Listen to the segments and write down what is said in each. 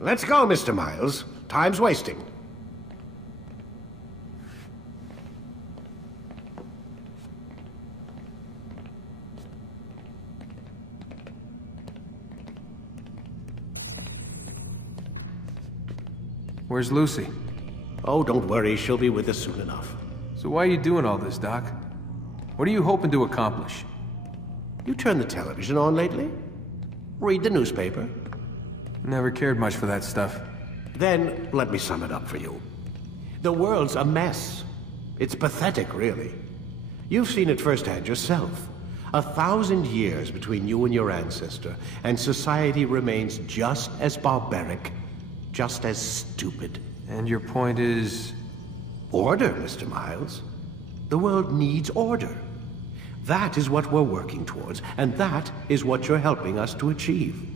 Let's go, Mr. Miles. Time's wasting. Where's Lucy? Oh, don't worry. She'll be with us soon enough. So why are you doing all this, Doc? What are you hoping to accomplish? You turned the television on lately? Read the newspaper? Never cared much for that stuff. Then, let me sum it up for you. The world's a mess. It's pathetic, really. You've seen it firsthand yourself. 1,000 years between you and your ancestor, and society remains just as barbaric, just as stupid. And your point is? Order, Mr. Miles. The world needs order. That is what we're working towards, and that is what you're helping us to achieve.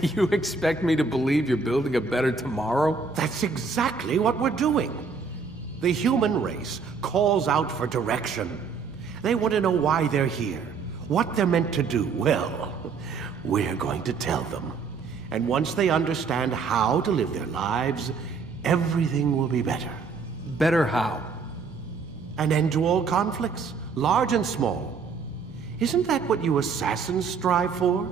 You expect me to believe you're building a better tomorrow? That's exactly what we're doing. The human race calls out for direction. They want to know why they're here, what they're meant to do. Well, we're going to tell them. And once they understand how to live their lives, everything will be better. Better how? An end to all conflicts, large and small. Isn't that what you assassins strive for?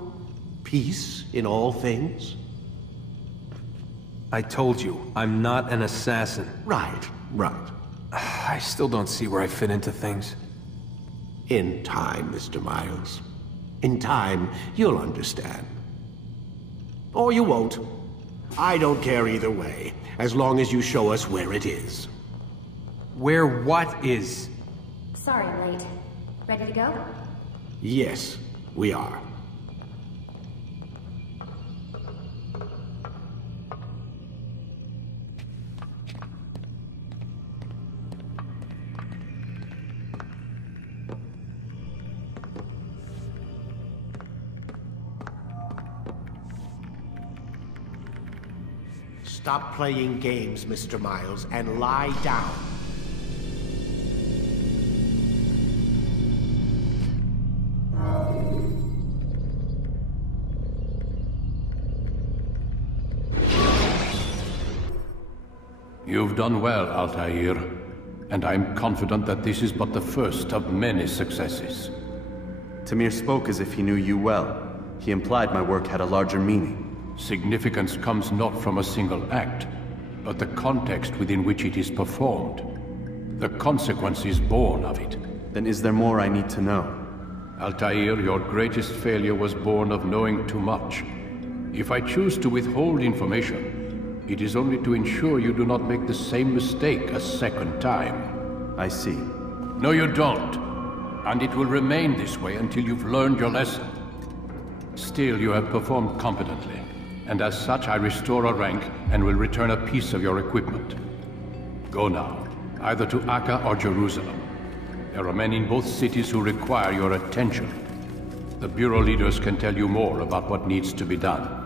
Peace in all things? I told you, I'm not an assassin. Right. I still don't see where I fit into things. In time, Mr. Miles. In time, you'll understand. Or you won't. I don't care either way, as long as you show us where it is. Where what is? Sorry I'm late. Ready to go? Yes, we are. Stop playing games, Mr. Miles, and lie down. You've done well, Altair, and I'm confident that this is but the first of many successes. Tamir spoke as if he knew you well. He implied my work had a larger meaning. Significance comes not from a single act, but the context within which it is performed. The consequences born of it. Then is there more I need to know? Altair, your greatest failure was born of knowing too much. If I choose to withhold information, it is only to ensure you do not make the same mistake a second time. I see. No, you don't. And it will remain this way until you've learned your lesson. Still, you have performed competently. And as such, I restore a rank and will return a piece of your equipment. Go now, either to ACRE or Jerusalem. There are men in both cities who require your attention. The Bureau leaders can tell you more about what needs to be done.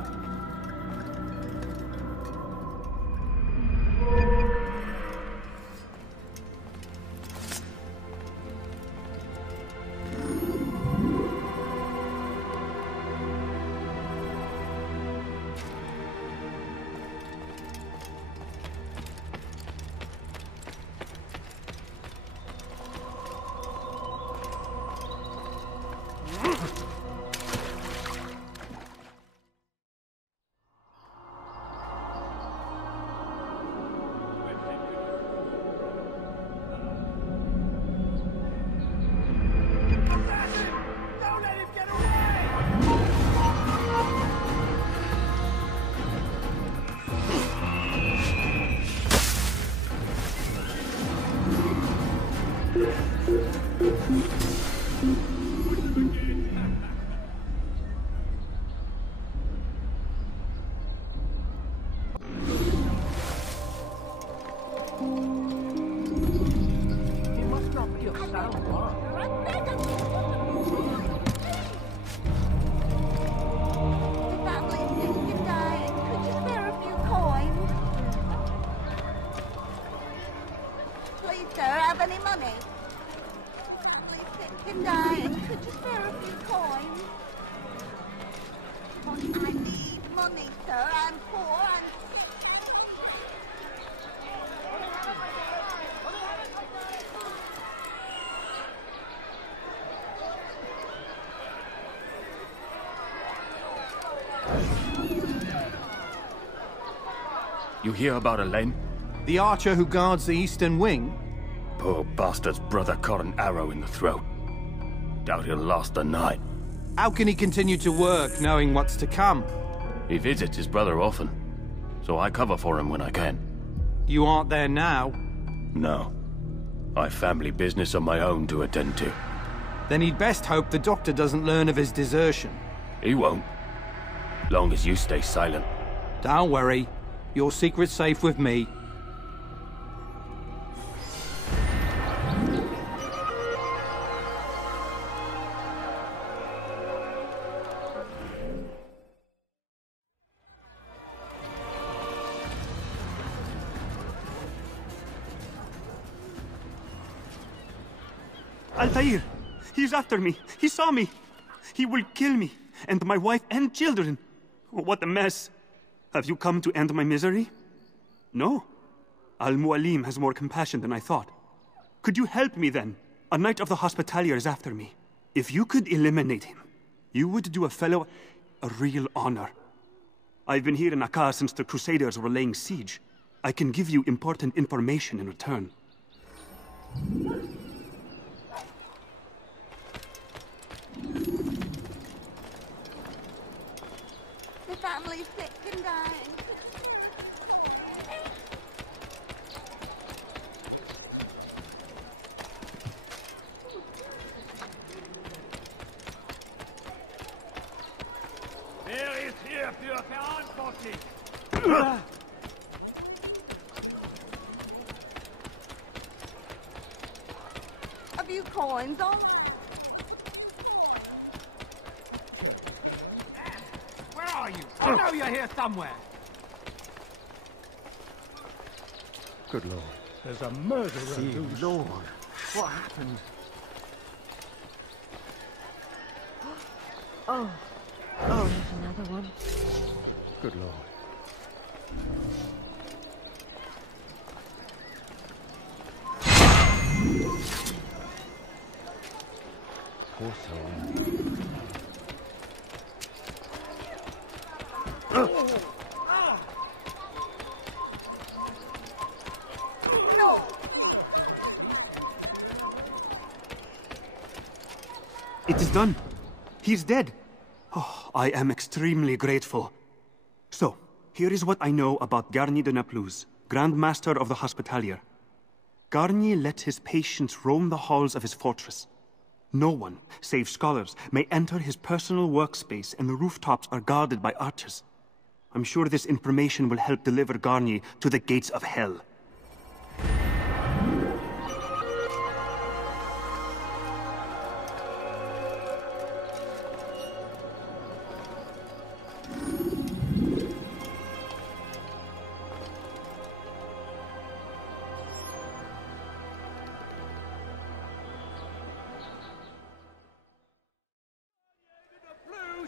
money, sir. I'm poor and sick. You hear about Elaine? The archer who guards the eastern wing? Poor bastard's brother caught an arrow in the throat. Doubt he'll last the night. How can he continue to work, knowing what's to come? He visits his brother often, so I cover for him when I can. You aren't there now? No. I've family business of my own to attend to. Then he'd best hope the doctor doesn't learn of his desertion. He won't. Long as you stay silent. Don't worry. Your secret's safe with me. Altair! He's after me! He saw me! He will kill me, and my wife and children! What a mess! Have you come to end my misery? No. Al-Mualim has more compassion than I thought. Could you help me then? A knight of the Hospitalier is after me. If you could eliminate him, you would do a fellow a real honor. I've been here in ACRE since the Crusaders were laying siege. I can give you important information in return. The family's sick and dying. Wer ist hierfür verantwortlich? Have you coins on? Where are you? I know you're here somewhere. Good Lord. There's a murderer loose. Lord, what happened? Oh, there's another one. Good Lord. Poor soul. No! It is done. He's dead. Oh, I am extremely grateful. So, here is what I know about Garnier de Naplouse, Grand Master of the Hospitalier. Garnier let his patients roam the halls of his fortress. No one, save scholars, may enter his personal workspace, and the rooftops are guarded by archers. I'm sure this information will help deliver Garnier to the gates of hell.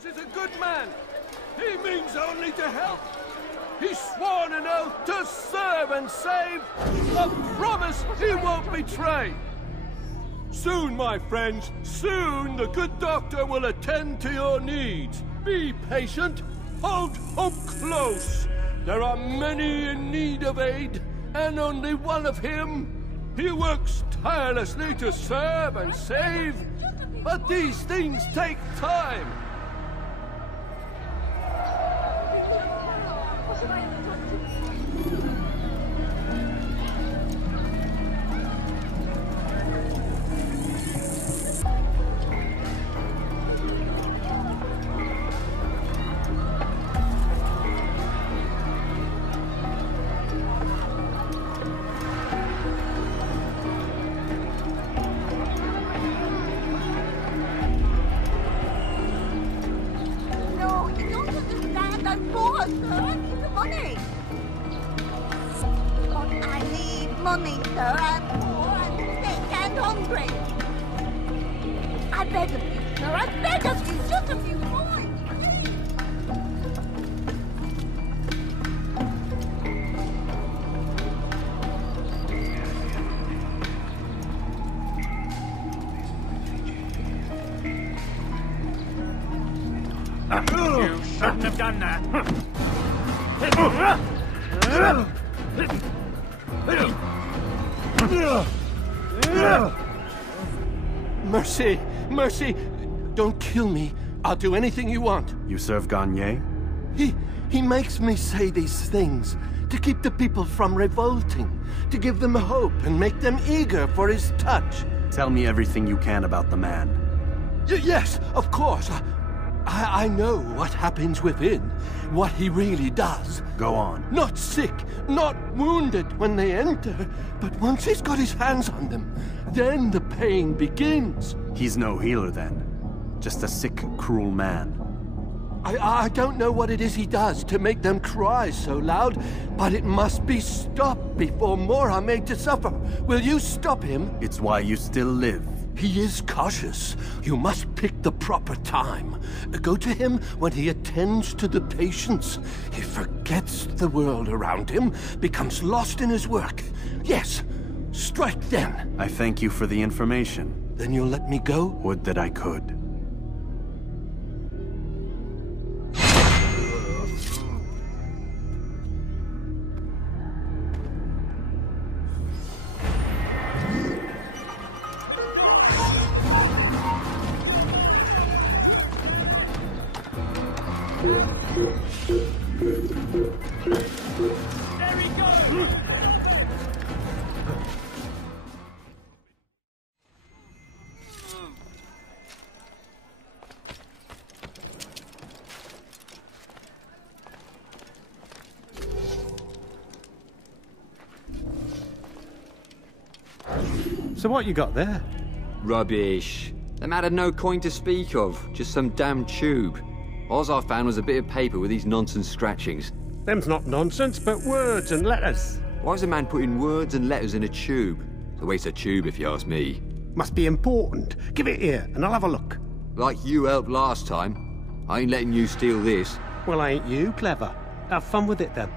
Is a good man. He means only to help. He's sworn an oath to serve and save. A promise he won't betray. Soon, my friends, soon the good doctor will attend to your needs. Be patient. Hold hope close. There are many in need of aid, and only one of him. He works tirelessly to serve and save. But these things take time. Money, sir. I'm poor and sick and hungry. I beg of you, sir. I beg of you. Just a few coins, please. Mercy! Mercy! Don't kill me. I'll do anything you want. You serve Garnier? He makes me say these things to keep the people from revolting, to give them hope and make them eager for his touch. Tell me everything you can about the man. Yes, of course. I know what happens within, what he really does. Go on. Not sick, not wounded when they enter, but once he's got his hands on them, then the pain begins. He's no healer then. Just a sick, cruel man. I don't know what it is he does to make them cry so loud, but it must be stopped before more are made to suffer. Will you stop him? It's why you still live. He is cautious. You must pick the proper time. Go to him when he attends to the patients. He forgets the world around him, becomes lost in his work. Yes, strike then. I thank you for the information. Then you'll let me go? Would that I could. There he goes! So what you got there? Rubbish. The man had no coin to speak of, just some damn tube. All I found was a bit of paper with these nonsense scratchings. Them's not nonsense, but words and letters. Why is a man putting words and letters in a tube? It's a waste of tube, if you ask me. Must be important. Give it here, and I'll have a look. Like you helped last time. I ain't letting you steal this. Well, ain't you clever? Have fun with it, then.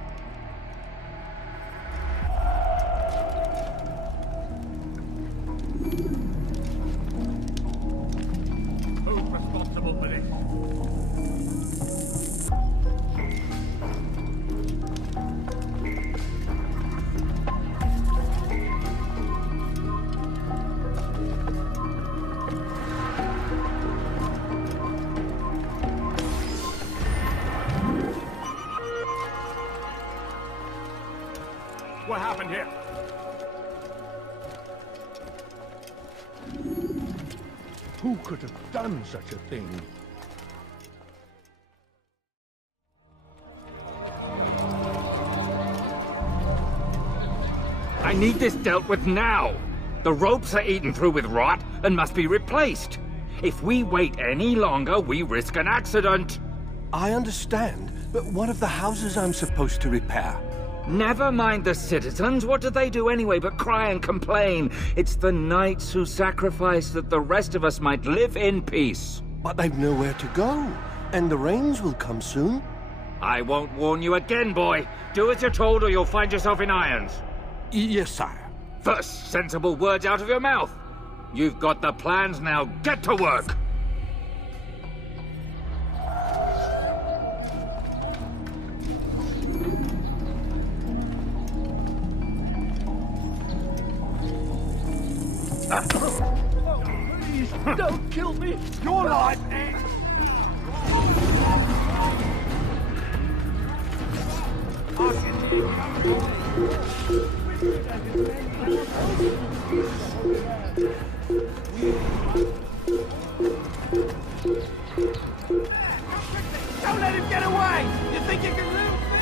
Who's responsible for this? What happened here? Who could have done such a thing? I need this dealt with now. The ropes are eaten through with rot and must be replaced. If we wait any longer, we risk an accident. I understand, but what of the houses I'm supposed to repair? Never mind the citizens. What do they do anyway but cry and complain? It's the knights who sacrifice that the rest of us might live in peace. But they've nowhere to go, and the rains will come soon. I won't warn you again, boy. Do as you're told or you'll find yourself in irons. Yes, sire. First, sensible words out of your mouth. You've got the plans, now get to work. Please, don't kill me! You're lightning! Don't let him get away! You think you can lose me?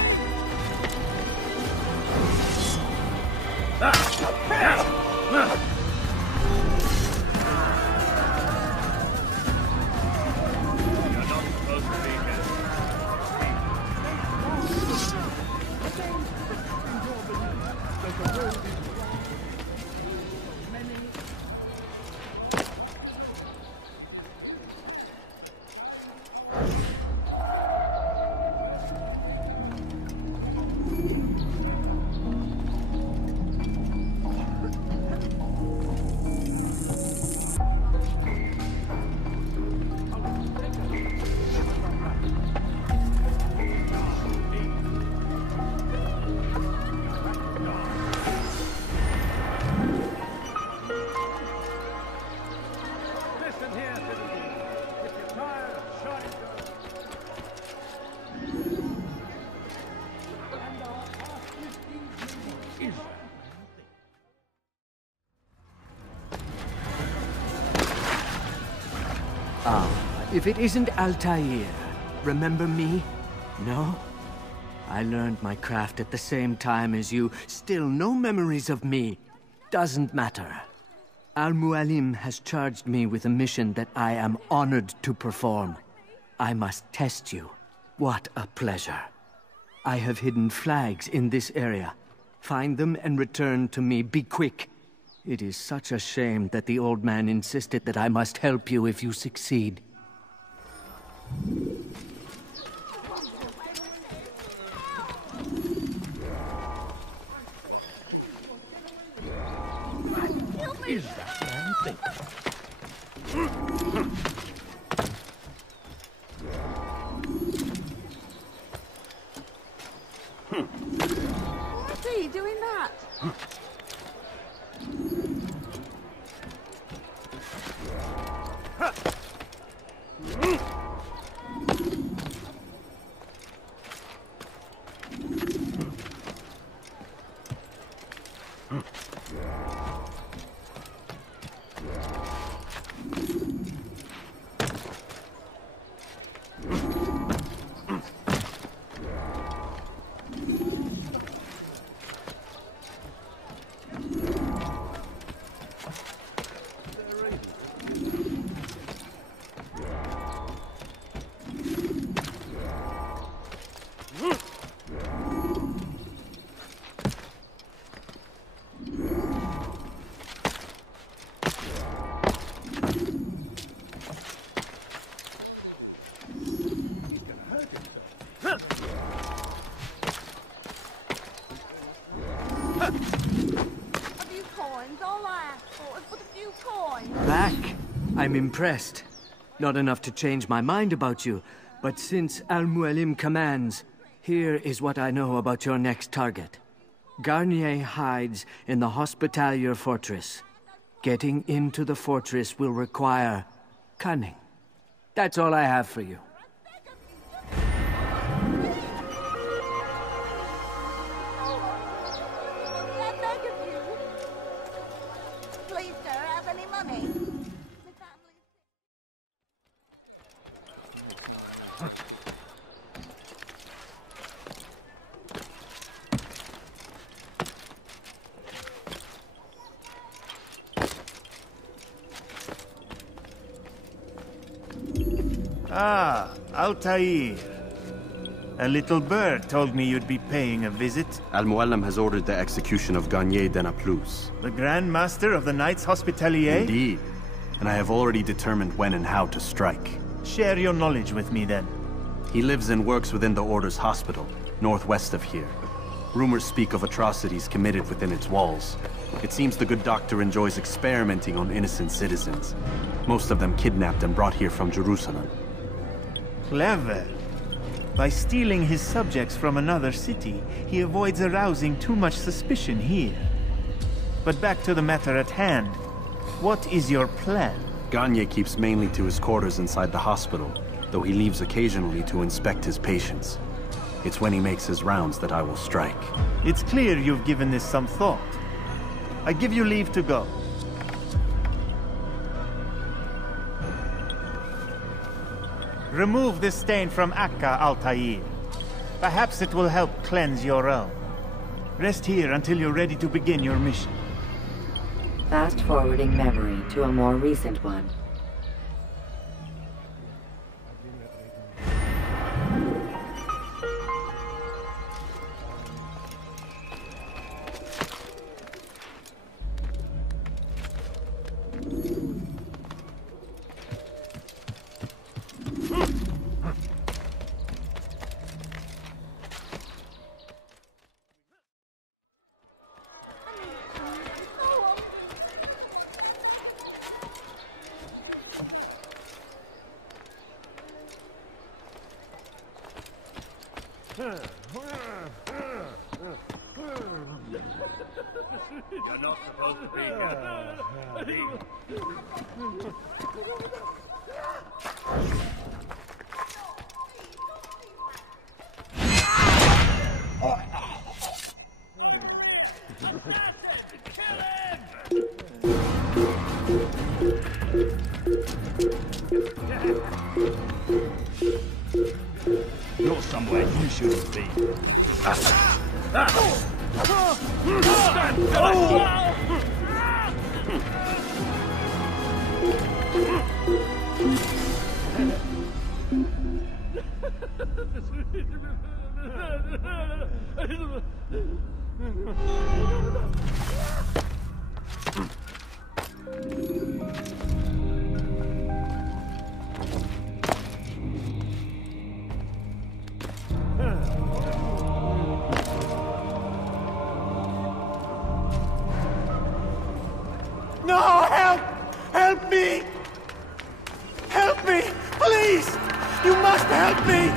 If it isn't Altair, remember me? No? I learned my craft at the same time as you. Still no memories of me. Doesn't matter. Al-Mualim has charged me with a mission that I am honored to perform. I must test you. What a pleasure. I have hidden flags in this area. Find them and return to me. Be quick. It is such a shame that the old man insisted that I must help you if you succeed. Is that man thinking? What's he doing that? Back. I'm impressed. Not enough to change my mind about you, but since Al-Mualim commands, here is what I know about your next target. Garnier hides in the Hospitalier Fortress. Getting into the fortress will require cunning. That's all I have for you. Ah, Altair. A little bird told me you'd be paying a visit. Al-Mualim has ordered the execution of Garnier de Naplouse. The Grand Master of the Knights Hospitalier? Indeed. And I have already determined when and how to strike. Share your knowledge with me, then. He lives and works within the Order's hospital, northwest of here. Rumors speak of atrocities committed within its walls. It seems the good doctor enjoys experimenting on innocent citizens. Most of them kidnapped and brought here from Jerusalem. Clever. By stealing his subjects from another city, he avoids arousing too much suspicion here. But back to the matter at hand. What is your plan? Garnier keeps mainly to his quarters inside the hospital, though he leaves occasionally to inspect his patients. It's when he makes his rounds that I will strike. It's clear you've given this some thought. I give you leave to go. Remove this stain from ACRE, Altair. Perhaps it will help cleanse your own. Rest here until you're ready to begin your mission. Fast-forwarding memory to a more recent one. You're not supposed to be here. shouldn't be. No, help! Help me! Help me! Please! You must help me!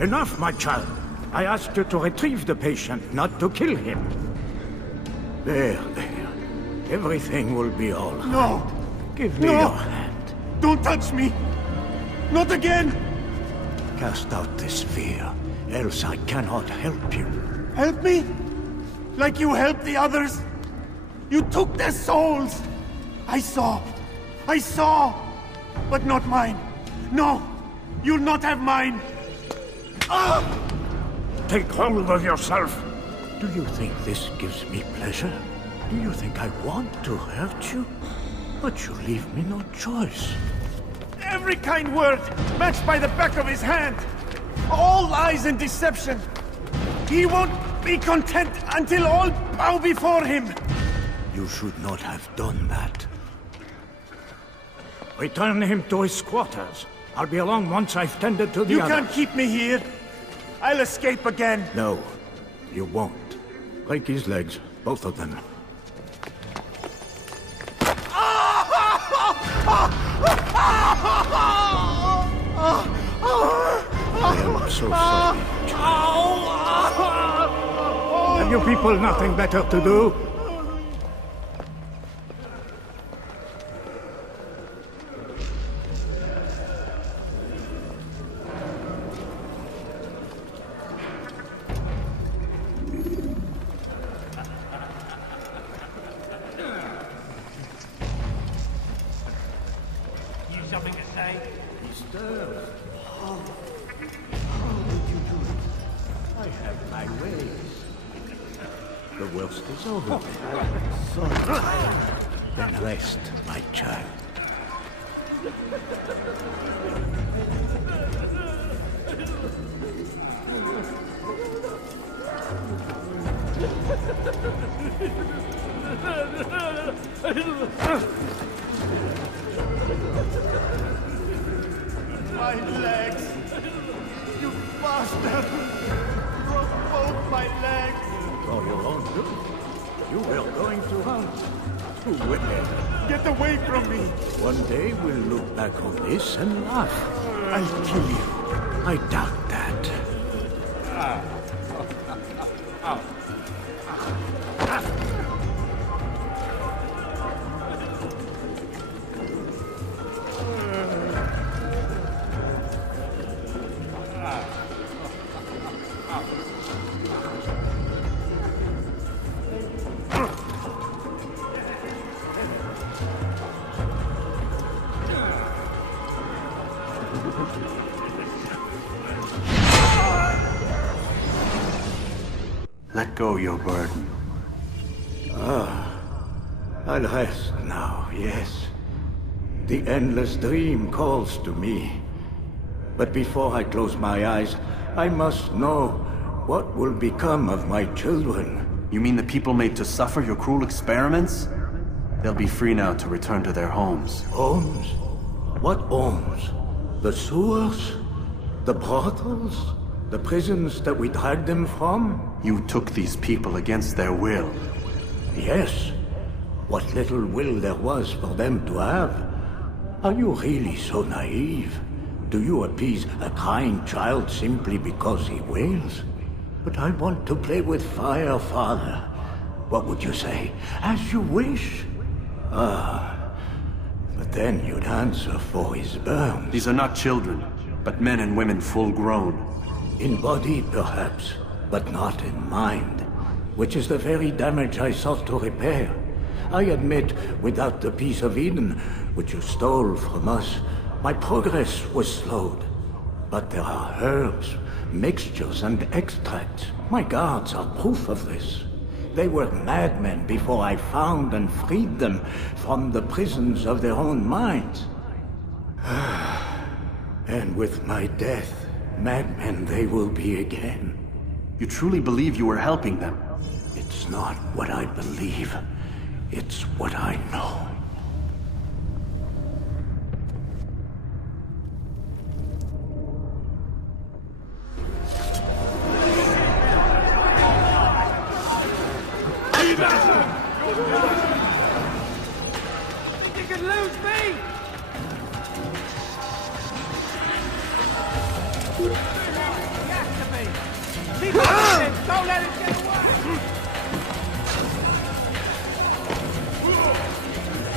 Enough, my child. I asked you to retrieve the patient, not to kill him. There. Everything will be all right. No! Give me your hand. Don't touch me! Not again! Cast out this fear, else I cannot help you. Help me? Like you helped the others? You took their souls! I saw! But not mine! No! You'll not have mine! Ah! Take hold of yourself! Do you think this gives me pleasure? Do you think I want to hurt you? But you leave me no choice. Every kind word matched by the back of his hand! All lies and deception! He won't be content until all bow before him! You should not have done that. Return him to his quarters. I'll be along once I've tended to the others. You can't keep me here! I'll escape again! No, you won't. Break his legs, both of them. I am so sorry, child. Have you people nothing better to do? Something to say? He's disturbed. How did you do it? I have my ways. The worst is over. So tired. Then rest, my child. My legs! You bastard! Broke both my legs! For your own good. You were going to hunt. Who would ever? Get away from me! One day we'll look back on this and laugh. I'll kill you. I doubt that. Let go your burden. I'll rest now, yes. The endless dream calls to me. But before I close my eyes, I must know what will become of my children. You mean the people made to suffer your cruel experiments? They'll be free now to return to their homes. Homes? What homes? The sewers? The brothels? The prisons that we dragged them from? You took these people against their will. Yes. What little will there was for them to have. Are you really so naive? Do you appease a crying child simply because he wails? But I want to play with fire, Father. What would you say? As you wish. But then you'd answer for his burns. These are not children, but men and women full grown. In body, perhaps, but not in mind. Which is the very damage I sought to repair. I admit, without the piece of Eden, which you stole from us, my progress was slowed. But there are herbs, mixtures, and extracts. My guards are proof of this. They were madmen before I found and freed them from the prisons of their own minds. And with my death, madmen they will be again. You truly believe you were helping them? It's not what I believe. It's what I know. Think you can lose me? You have to be. Keep on him! Don't let him get away!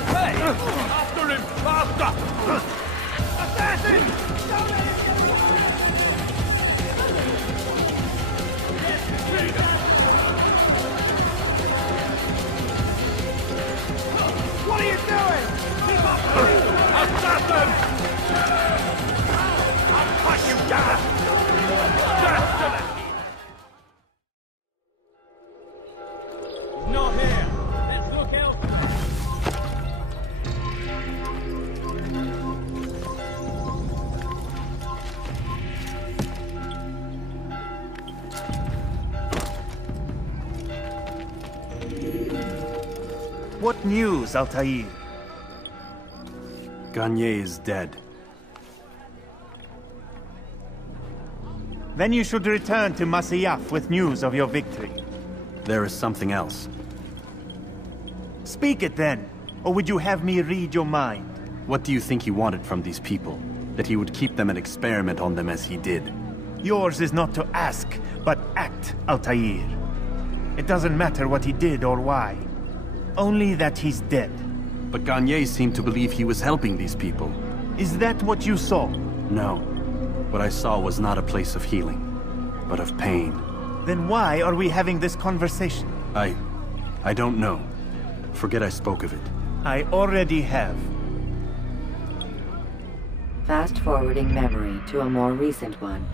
Hey! After him! Faster! Assassin! Don't let him get away! What are you doing? Keep up! Assassin! I'll cut you down! Death to the... Not here! Let's look elsewhere! What news, Altair? Garnier is dead. Then you should return to Masyaf with news of your victory. There is something else. Speak it then, or would you have me read your mind? What do you think he wanted from these people? That he would keep them and experiment on them as he did? Yours is not to ask, but act, Altair. It doesn't matter what he did or why. Only that he's dead. But Garnier seemed to believe he was helping these people. Is that what you saw? No. What I saw was not a place of healing, but of pain. Then why are we having this conversation? I don't know. Forget I spoke of it. I already have. Fast-forwarding memory to a more recent one.